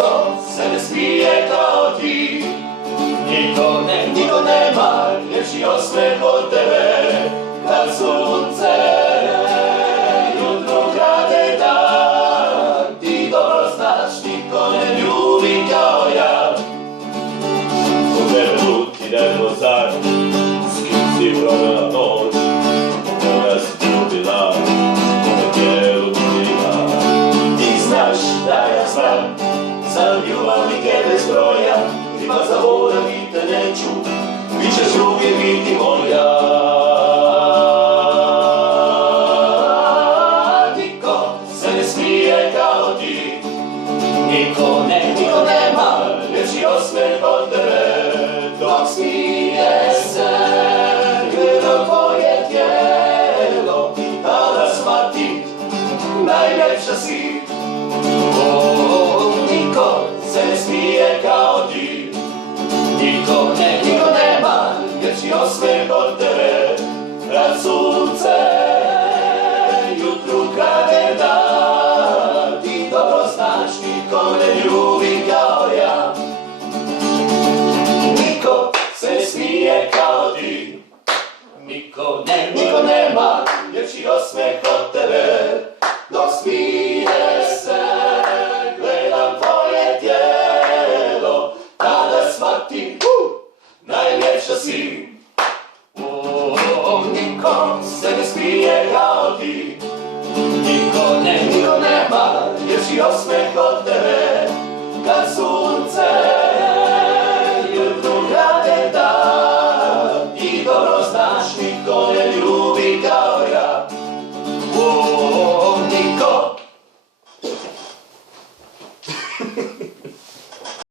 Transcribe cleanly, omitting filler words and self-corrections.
niko se ne smije kao ti. Niko nema ljepši osmeh od tebe. Kad sunce jutro krade dan, ti dobro znaš, niko ne ljubi kao ja. U tebe luti nebo zar, s kim si provela noć, koga si ljubila, kome tijelu ljubila. Ti znaš da ja znam, za ljubavnike bez broja, ipak zaboraviti te neću, vi ćeš uvijek biti moja. Niko se ne smije kao ti, niko nema ljepši osmeh od tebe. Dok smije se, gledam tvoje tijelo, tada shvatim, najljepša si. Niko se ne smije kao ti, niko nema ljepši osmeh od tebe. Kad sunce jutru krade dan, ti dobro znaš, niko ne ljubi kao ja. Niko se ne smije kao ti, niko nema ljepši osmeh od tebe. Dok smije se, gledam tvoje tijelo, tada shvatim, najljepša si. Niko se ne smije kao ti, niko nema ljepši osmeh od tebe. Kad sunce jutro krade dan, ti dobro znaš, niko ne ljubi kao ja. Niko